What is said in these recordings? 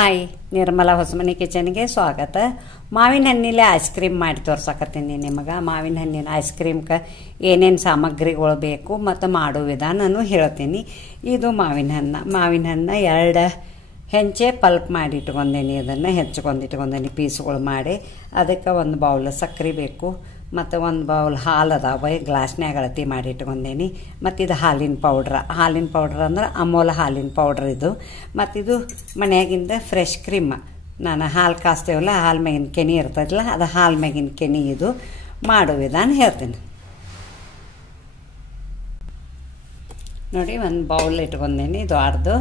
Hi, Nirmala Hosamani ಕಿಚನ್ಗೆ ಸ್ವಾಗತ. ಮಾವಿನ ಹಣ್ಣಿಲೆ ice cream ಮಾಡಿ ತೋರ್ಸಕತ್ತೀನಿ ನಿಮಗೆ. ಮಾವಿನ ಹಣ್ಣಿನ ಐಸ್ ಕ್ರೀಮ್ಗೆ ಏನೇನು ಸಾಮಗ್ರಿಗಳು ಬೇಕು ಮತ್ತು ಮಾಡೋ ವಿಧಾನನೂ ಹೇಳ್ತೀನಿ. ಇದು ಮಾವಿನ ಹಣ್ಣು 2 ಹೆಂಚೆ ಪಲ್ಪ್ ಮಾಡಿ ಇಟ್ಕೊಂಡೇನಿ. ಅದನ್ನು ಹೆಚ್ಕೊಂಡಿಟ್ಕೊಂಡೇನಿ ಪೀಸ್ಗಳು ಮಾಡಿ. ಅದಕ್ಕೆ 1 ಬೌಲ್ ಸಕ್ಕರೆ ಬೇಕು ಮತ್ತು 1 ಬೌಲ್ ಹಾಲು ಅದಾವೆ, ಗ್ಲಾಸ್ನ್ಯಾಗ ಅಳತಿ ಮಾಡಿ ಇಟ್ಕೊಂಡೇನಿ. ಮತ್ತು ಇದು ಹಾಲಿನ ಪೌಡ್ರ್ ಅಂದ್ರೆ ಅಮೂಲ್ ಹಾಲಿನ ಪೌಡ್ರ್ ಇದು. ಮತ್ತಿದು ಮನ್ಯಾಗಿಂದ ಫ್ರೆಶ್ ಕ್ರೀಮ್. ನಾನು ಹಾಲು ಕಾಸ್ತೇವಲ್ಲ, ಹಾಲು ಮ್ಯಾಗಿನ ಕೆನೆ ಇರ್ತದಲ್ಲ, ಅದು ಹಾಲು ಮ್ಯಾಗಿನ ಕೆನೆ. ಇದು ಮಾಡೋ ವಿಧಾನ ಹೇಳ್ತೀನಿ ನೋಡಿ. 1 ಬೌಲ್ ಇಟ್ಕೊಂಡೇನಿ ದೊಡ್ಡದು.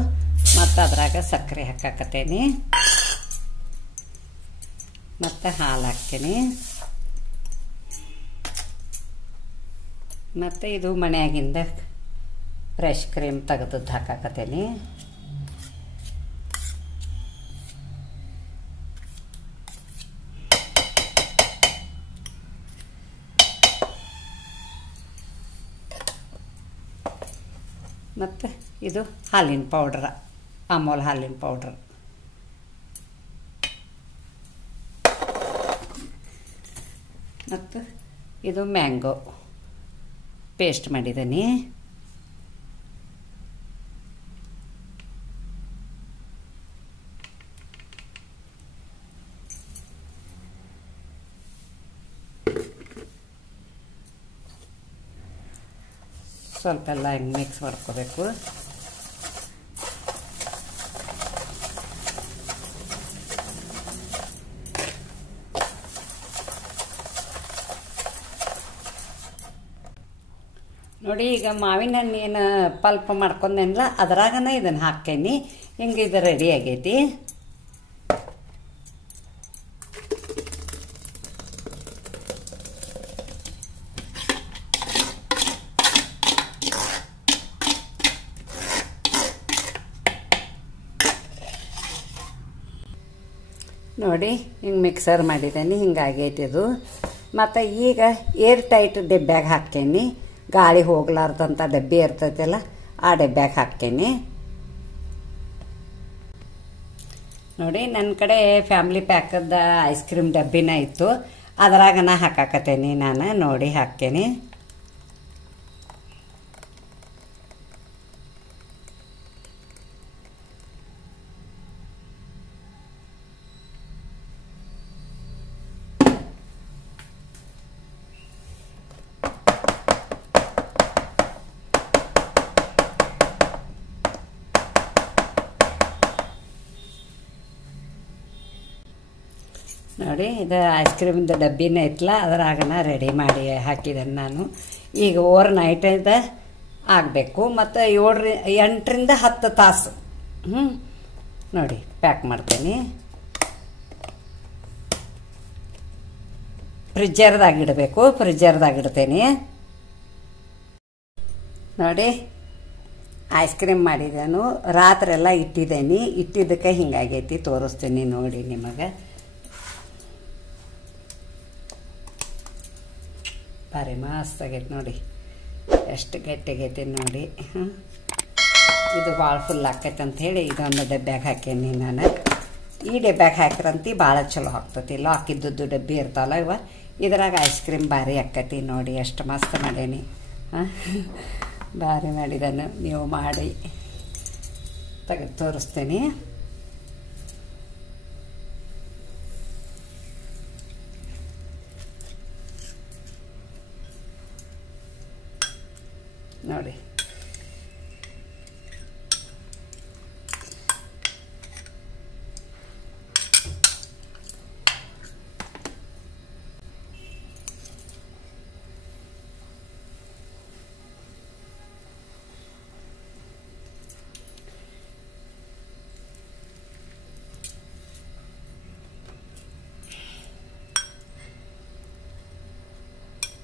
ಮತ್ತು ಅದ್ರಾಗ ಸಕ್ಕರೆ ಹಾಕಾಕತ್ತೇನಿ ಮತ್ತು ಹಾಲು ಹಾಕ್ತೀನಿ. ಮತ್ತು ಇದು ಮನ್ಯಾಗಿಂದ ಫ್ರೆಶ್ ಕ್ರೀಮ್ ತೆಗೆದದ್ದು ಹಾಕಾಕತ್ತೇನಿ. ಮತ್ತು ಇದು ಹಾಲಿನ ಪೌಡ್ರ, ಅಮೂಲ್ ಹಾಲಿನ ಪೌಡ್ರ್. ಮತ್ತು ಇದು ಮ್ಯಾಂಗೋ ಪೇಸ್ಟ್ ಮಾಡಿದ್ದೀನಿ. ಸ್ವಲ್ಪ ಎಲ್ಲ ಹಿಂಗೆ ಮಿಕ್ಸ್ ಮಾಡ್ಕೋಬೇಕು. ನೋಡಿ, ಈಗ ಮಾವಿನ ಹಣ್ಣಿನ ಪಲ್ಪ್ ಮಾಡ್ಕೊಂಡೇನಲ್ಲ, ಅದ್ರಾಗನ ಇದನ್ನು ಹಾಕೇನಿ. ಹಿಂಗೆ ಇದು ರೆಡಿ ಆಗೈತಿ. ನೋಡಿ, ಹಿಂಗೆ ಮಿಕ್ಸರ್ ಮಾಡಿದ್ದೇನೆ, ಹಿಂಗಾಗೈತಿ ಇದು. ಮತ್ತು ಈಗ ಏರ್ ಟೈಟ್ ಡಬ್ಬ್ಯಾಗ ಹಾಕೇನಿ. ಗಾಳಿ ಹೋಗ್ಲಾರ್ದಂಥ ಡಬ್ಬಿ ಇರ್ತೈತಲ್ಲ, ಆ ಡಬ್ಬ್ಯಾಗ ಹಾಕ್ತೇನೆ. ನೋಡಿ, ನನ್ನ ಕಡೆ ಫ್ಯಾಮ್ಲಿ ಪ್ಯಾಕದ ಐಸ್ ಕ್ರೀಮ್ ಡಬ್ಬಿನ ಇತ್ತು, ಅದ್ರಾಗನ ಹಾಕಾಕತ್ತೇನಿ ನಾನು. ನೋಡಿ ಹಾಕ್ತೇನೆ. ನೋಡಿ, ಇದು ಐಸ್ ಕ್ರೀಮಿಂದ ಡಬ್ಬಿನ ಇತ್ತಲ್ಲ, ಅದ್ರಾಗನ ರೆಡಿ ಮಾಡಿ ಹಾಕಿದ್ದೇನೆ ನಾನು. ಈಗ ಓವರ್ ನೈಟ್ ಆಗಬೇಕು ಮತ್ತು 8ರಿಂದ 10 ತಾಸು ನೋಡಿ ಪ್ಯಾಕ್ ಮಾಡ್ತೇನೆ. ಫ್ರಿಜ್ಜರ್ದಾಗಿಡಬೇಕು, ಫ್ರಿಜ್ಜರ್ದಾಗಿಡ್ತೇನೆ. ನೋಡಿ, ಐಸ್ ಕ್ರೀಮ್ ಮಾಡಿದ್ದೇನು, ರಾತ್ರಿ ಎಲ್ಲ ಇಟ್ಟಿದ್ದೇನೆ. ಇಟ್ಟಿದ್ದಕ್ಕೆ ಹಿಂಗಾಗೈತಿ, ತೋರಿಸ್ತೀನಿ ನೋಡಿ ನಿಮಗೆ. ಭಾರಿ ಮಸ್ತ್ ಆಗೈತೆ ನೋಡಿ, ಎಷ್ಟು ಗಟ್ಟಿಗೈತಿ ನೋಡಿ. ಇದು ಭಾಳ ಫುಲ್ ಆಕೈತೆ ಅಂಥೇಳಿ ಇದೊಂದು ಡಬ್ಬ್ಯಾಗ ಹಾಕೇನಿ ನಾನು. ಈ ಡಬ್ಬ್ಯಾಗ ಹಾಕಿರಂತಿ ಭಾಳ ಚಲೋ ಆಗ್ತೈತಿ. ಲಾಕ್ ಇದ್ದದ್ದು ಡಬ್ಬಿ ಇರ್ತಾವಲ್ಲ ಇವ, ಇದ್ರಾಗ ಐಸ್ ಕ್ರೀಮ್ ಭಾರಿ ಆಕೈತಿ ನೋಡಿ. ಎಷ್ಟು ಮಸ್ತ್ ಮಾಡೇನಿ, ಭಾರಿ ಮಾಡಿದನು. ನೀವು ಮಾಡಿ ತೆಗೆದು ತೋರಿಸ್ತೀನಿ. ನೋಡಿ,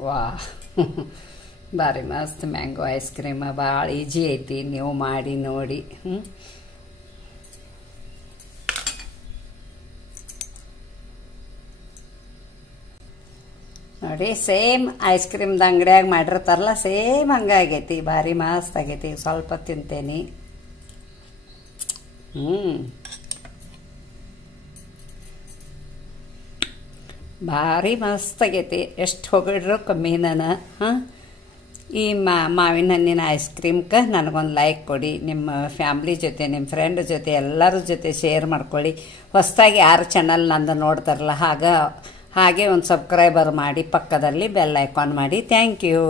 ವಾ ಭಾರಿ ಮಸ್ತ್ ಮ್ಯಾಂಗೋ ಐಸ್ ಕ್ರೀಮ್. ಭಾಳ ಈಜಿ ಐತಿ, ನೀವು ಮಾಡಿ ನೋಡಿ. ನೋಡಿ, ಸೇಮ್ ಐಸ್ ಕ್ರೀಮ್ದ ಅಂಗಡಿಯಾಗ ಮಾಡಿರ್ತಾರಲ್ಲ, ಸೇಮ್ ಹಂಗಾಗೈತಿ. ಭಾರಿ ಮಸ್ತ್ ಆಗೈತಿ. ಸ್ವಲ್ಪ ತಿಂತೇನಿ. ಭಾರಿ ಮಸ್ತ್ ಆಗೈತಿ, ಎಷ್ಟು ಹೊಗಳಿದ್ರು ಕಮ್ಮಿನ. ಹಾಂ, ಈ ಮಾವಿನ ಹಣ್ಣಿನ ಐಸ್ ಕ್ರೀಮ್ಗೆ ನನಗೊಂದು ಲೈಕ್ ಕೊಡಿ, ನಿಮ್ಮ ಫ್ಯಾಮ್ಲಿ ಜೊತೆ ನಿಮ್ಮ ಫ್ರೆಂಡ್ ಜೊತೆ ಎಲ್ಲರ ಜೊತೆ ಶೇರ್ ಮಾಡ್ಕೊಳ್ಳಿ. ಹೊಸದಾಗಿ ಯಾರು ಚಾನಲ್ ನಂದು ನೋಡ್ತಾರಲ್ಲ ಹಾಗೆ ಒಂದು ಸಬ್ಸ್ಕ್ರೈಬರ್ ಮಾಡಿ, ಪಕ್ಕದಲ್ಲಿ ಬೆಲ್ ಐಕಾನ್ ಮಾಡಿ. Thank you.